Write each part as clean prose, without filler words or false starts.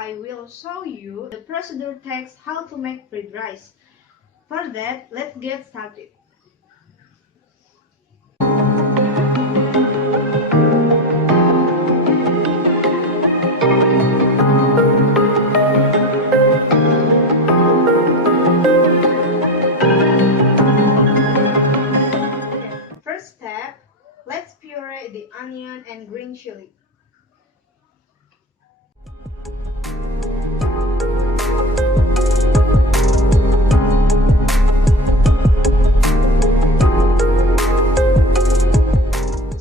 I will show you the procedure text how to make fried rice. For that, let's get started. First step, let's puree the onion and green chili.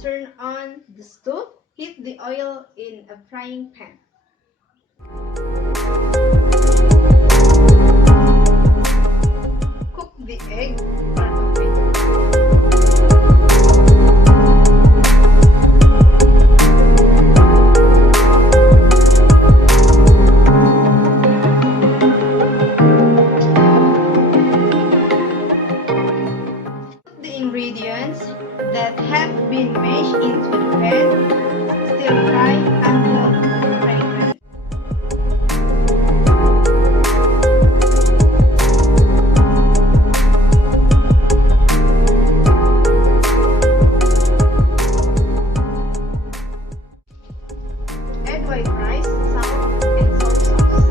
Turn on the stove, heat the oil in a frying pan. Cook the egg part of it. Put the ingredients that have been mashed into the pan. Stir fry until fragrant. Add white rice, salt, and soy sauce.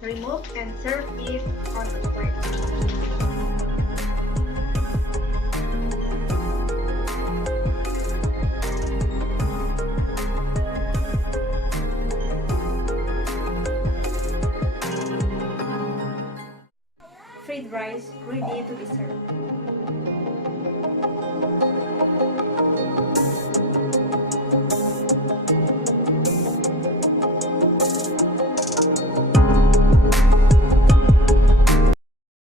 Remove and serve it on a plate. Fried rice ready to be served.